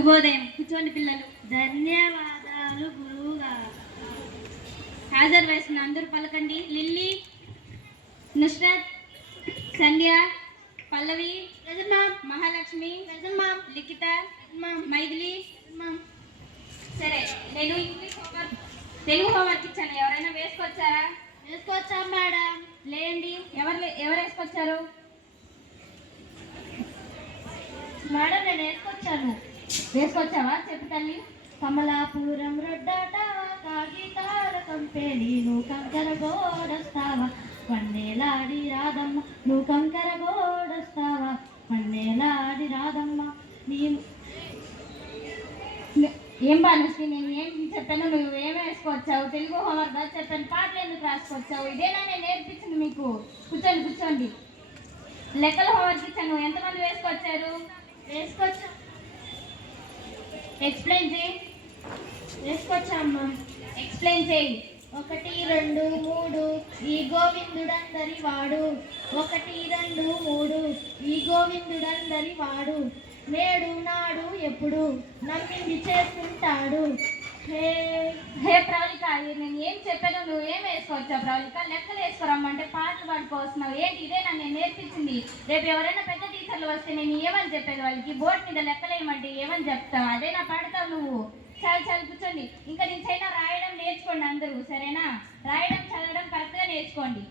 శుభోదయం కూర్చోండి పిల్లలు. ధన్యవాదాలు గురువుగా హాజరు వేసిన అందరూ పలకండి. లిల్లీ నుష్రత్ సంధ్య పల్లవి మహాలక్ష్మి లిఖిత మైథిలి. సరే నేను ఇంగ్లీష్ హోంవర్క్ తెలుగు హోంవర్క్ ఇచ్చాను. ఎవరైనా వేసుకొచ్చారా? వేసుకొచ్చాం మేడం. లేండి. ఎవరు ఎవరు వేసుకొచ్చారు? మేడం నేను వేసుకొచ్చాను. వేసుకొచ్చావా చెప్పు తల్లి? కమలాపురం రొడ్డాట కాగితాల కంపెనీ నువ్వు కంకర గోడస్తావా పన్నేలాడి రాదమ్మ నువ్వు కంకర గోడస్తావా పన్నేలాడి రాదమ్మ నీ ఏం బానుశ్రీ నేను ఏం చెప్పాను నువ్వు ఏం వేసుకొచ్చావు? తెలుగు హోంవర్క్ కాదు చెప్పాను. పాటలు ఎందుకు రాసుకొచ్చావు? ఇదేనా నేను నేర్పించింది మీకు. కూర్చోండి కూర్చోండి. లెక్కల హోంవర్క్ ఇచ్చాను. ఎంతమంది వేసుకొచ్చారు? వేసుకొచ్చా. ఎక్స్ప్లెయిన్ చేయి. వేసుకొచ్చామ్మా ఎక్స్ప్లెయిన్ చేయి. ఒకటి రెండు మూడు. ఈ గోవిందుడందరి వాడు. ఒకటి రెండు మూడు. ఈ గోవిందుడందరి వాడు. నేడు నాడు ఎప్పుడు నమ్మింది చేస్తుంటాడు. హే హే ప్రవళిక నేను ఏం చెప్పాను నువ్వు ఏం వేసుకోవచ్చావు ప్రవళిక లెక్కలు వేసుకోరమ్మంటే పాటలు పాడుకోవస్తున్నావు. ఏంటి ఇదే నేను నేర్పించింది? రేపు ఎవరైనా పెద్ద టీచర్లు వస్తే నేను ఏమని చెప్పేది వాళ్ళకి? బోర్డు మీద లెక్కలు ఏమంటే ఏమని చెప్తావు? అదే నా పాడతావు నువ్వు. చాలు చాలు కూర్చోండి. ఇంకా నేను చైనా రాయడం నేర్చుకోండి అందరూ సరేనా? రాయడం చదవడం కరెక్ట్గా నేర్చుకోండి.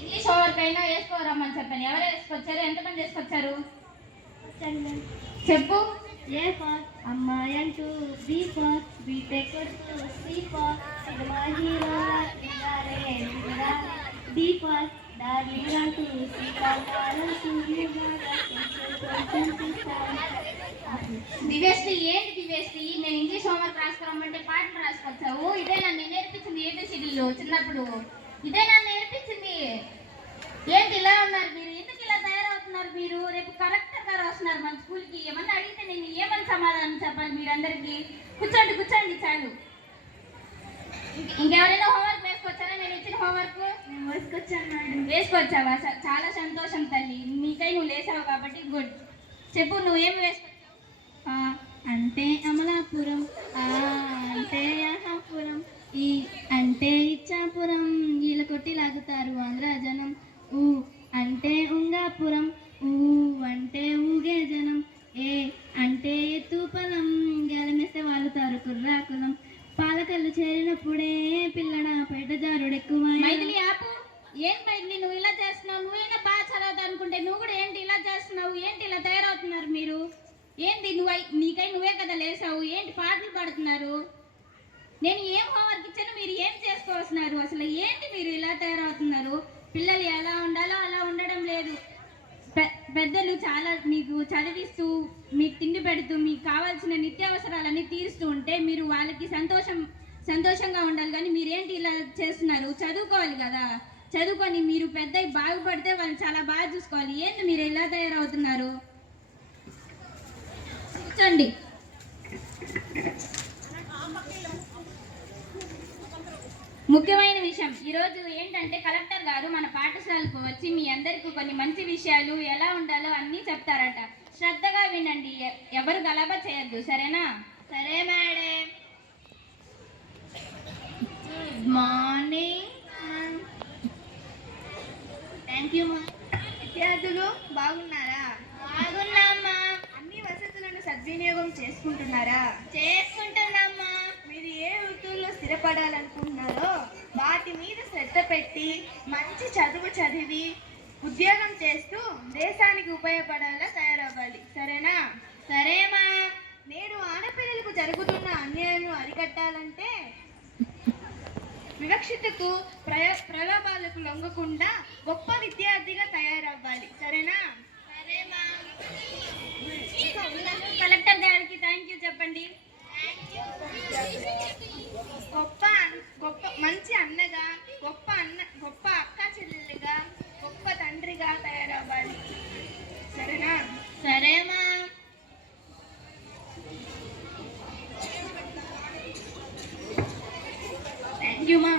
ఇంగ్లీష్ హోంవర్క్ అయినా వేసుకోరమ్మని చెప్పాను. ఎవరు వేసుకొచ్చారు? ఎంతమంది వేసుకొచ్చారు? చెప్పు. ఏ ఫర్ అమ్మాయి అంటూ B for BTech C for cinema hero D for darling అంటూ సీతాకాలం దివ్యశ్రీ ఏంటి దివ్యశ్రీ? నేను ఇంగ్లీష్ హోంవర్క్ రాసుకురమ్మంటే పాటలు రాసుకొచ్చావు. ఇదే నన్ను నేర్పించింది ఏబిసిడీలు చిన్నప్పుడు? ఇదే నన్ను నేర్పించింది. ఏంటి ఇలా ఉన్నారు మీరు? ఎందుకు ఇలా తయారవుతున్నారు మీరు? రేపు వస్తున్నారు మన స్కూల్కి. ఏమన్నా అడిగితే నేను ఏమని సమాధానం చెప్పాలి మీరందరికీ? కూర్చోండి కూర్చోండి చాలు. ఇంక- ఇంకెవరైనా హోంవర్క్ వేసుకొచ్చారా? నేను ఇచ్చిన హోంవర్క్ వేసుకొచ్చాను వేసుకొచ్చావా? చాలా సంతోషం తల్లి. మీకై నువ్వు లేసావు కాబట్టి గుడ్. చెప్పు నువ్వేం వేసుకొచ్చావు? అంటే అమలాపురం ఆ అంటే అహాపురం ఈ అంటే ఇచ్చాపురం. ఈల కొట్టి లాగుతారు ఆంధ్ర జనం. ఊ అంటే ఉంగాపురం. ఊ అంటే ఊగే జనం. ఏ అంటే తూపలం పొలం గెలమేస్తే వాలుతారు కుర్రాకులం పాలకల్లు చేరినప్పుడే పిల్లడ పెట్టజారుడు ఎక్కువ మైథిలి ఆపు. ఏం మైథిలి? నువ్వు ఇలా చేస్తున్నావు. నువ్వైనా బాగా చదవద్దు అనుకుంటే నువ్వు కూడా ఏంటి ఇలా చేస్తున్నావు? ఏంటి ఇలా తయారవుతున్నారు మీరు? ఏంటి నువ్వు నీకై నువ్వే కదా లేసావు. ఏంటి పాటలు పాడుతున్నారు? నేను ఏం హోంవర్క్ ఇచ్చాను మీరు ఏం చేసుకోవాల్సినారు? అసలు ఏంటి మీరు ఇలా తయారవుతున్నారు? పిల్లలు ఎలా ఉండాలి? పెద్దలు చాలా మీకు చదివిస్తూ మీకు తిండి పెడుతూ మీకు కావాల్సిన నిత్యావసరాలన్నీ తీరుస్తూ ఉంటే మీరు వాళ్ళకి సంతోషం సంతోషంగా ఉండాలి. కానీ మీరేంటి ఇలా చేస్తున్నారు? చదువుకోవాలి కదా. చదువుకొని మీరు పెద్ద బాగుపడితే వాళ్ళని చాలా బాగా చూసుకోవాలి. ఏంటి మీరు ఎలా తయారవుతున్నారు? కూర్చోండి. ముఖ్యమైన విషయం. ఈరోజు ఏంటంటే కలెక్టర్ గారు మన పాఠశాలకు వచ్చి మీ అందరికీ కొన్ని మంచి విషయాలు ఎలా ఉండాలో అన్నీ చెప్తారట. శ్రద్ధగా వినండి. ఎవరు గలబా చేయొద్దు. సరేనా? సరే madam. Good morning. Thank you విద్యార్థులు బాగున్నారా? బాగున్నామ్మా అన్ని వసతులను సద్వినియోగం చేసుకుంటున్నారా? చేసుకుంటున్నామ్మా స్థిరపడాలనుకుంటున్నారో వాటి మీద శ్రద్ధ పెట్టి మంచి చదువు చదివి ఉద్యోగం చేస్తూ దేశానికి ఉపయోగపడేలా తయారవ్వాలి. సరేనా? సరేమా? నేడు ఆడపిల్లలకు జరుగుతున్న అన్యాయం అరికట్టాలంటే వివక్షతకు ప్రయ ప్రలోభాలకు లొంగకుండా గొప్ప విద్యార్థిగా తయారవ్వాలి. సరేనా? సరేమా? కలెక్టర్ గారికి థ్యాంక్ యూ చెప్పండి గొప్ప గొప్ప మంచి అన్నగా గొప్ప అన్న గొప్ప అక్క చెల్లెలుగా గొప్ప తండ్రిగా తయారవ్వాలి. సరేనా? సరేమా. థ్యాంక్ యూ మా